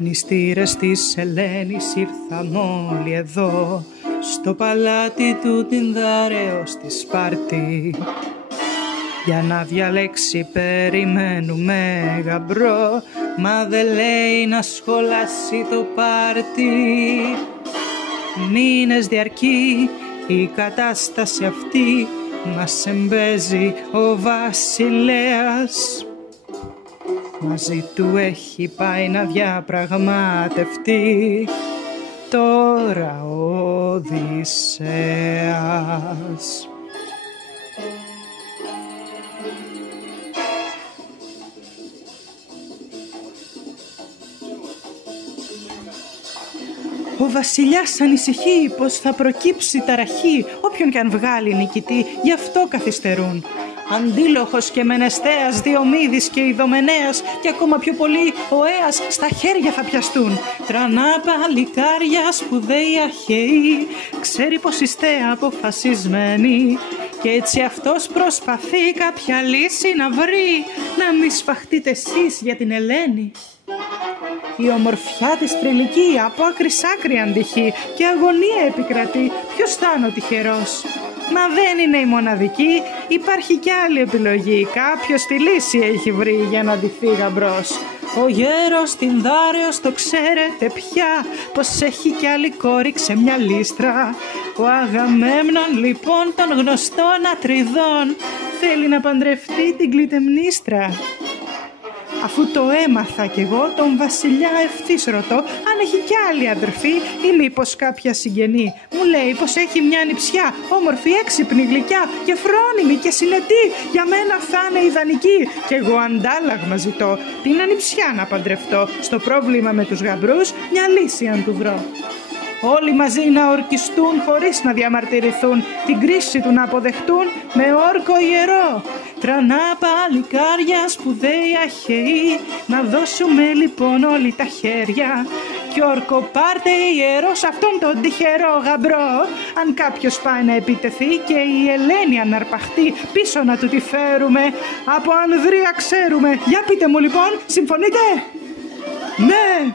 Νηστήρες της Ελένης ήρθαν όλοι εδώ, στο παλάτι του Τινδάρεως στη Σπάρτη. Για να διαλέξει περιμένουμε γαμπρό, μα δεν λέει να σχολάσει το πάρτι. Μήνες διαρκεί η κατάσταση αυτή, μας εμπέζει ο βασιλέας. Μαζί του έχει πάει να διαπραγματευτεί τώρα ο Οδυσσέας. Ο βασιλιάς ανησυχεί πως θα προκύψει ταραχή, όποιον κι αν βγάλει νικητή, γι' αυτό καθυστερούν. Αντίλοχος και Μενεστέας, Διομήδης και Ιδωμενέας και ακόμα πιο πολύ ο Αίας στα χέρια θα πιαστούν. Τρανά παλικάρια, σπουδαίοι αχαιοί, ξέρει πως είστε αποφασισμένοι και έτσι αυτός προσπαθεί κάποια λύση να βρει, να μη σφαχτείτε εσείς για την Ελένη. Η ομορφιά της τρελική από άκρη σ' άκρη αντυχεί και αγωνία επικρατεί. Ποιος θα είναι ο τυχερός? Μα δεν είναι η μοναδική, υπάρχει κι άλλη επιλογή. Κάποιος τη λύση έχει βρει για να ντυθεί γαμπρός. Ο γέρος Τινδάρεως το ξέρετε πια, πως έχει κι άλλη κόρη μια λίστρα. Ο Αγαμέμνων λοιπόν των γνωστών Ατριδών θέλει να παντρευτεί την Κλιτεμνίστρα. Αφού το έμαθα κι εγώ, τον βασιλιά ευθύς ρωτώ αν έχει κι άλλη αδερφή ή μήπως κάποια συγγενή. Μου λέει πως έχει μια νηψιά, όμορφη, έξυπνη, γλυκιά και φρόνιμη και συνετή. Για μένα θα είναι ιδανική. Κι εγώ αντάλλαγμα ζητώ, την ανιψιά να παντρευτώ. Στο πρόβλημα με τους γαμπρούς, μια λύση αν του βρω. Όλοι μαζί να ορκιστούν χωρίς να διαμαρτυρηθούν, την κρίση του να αποδεχτούν με όρκο ιερό. Τρανά παλικάρια, σπουδαίοι αχαιοί, να δώσουμε λοιπόν όλοι τα χέρια. Κι όρκο πάρτε ιερό σ' αυτόν τον τυχερό γαμπρό. Αν κάποιος πάει να επιτεθεί και η Ελένη αναρπαχτεί, πίσω να του τη φέρουμε. Από ανδρεία ξέρουμε. Για πείτε μου λοιπόν, συμφωνείτε? Ναι!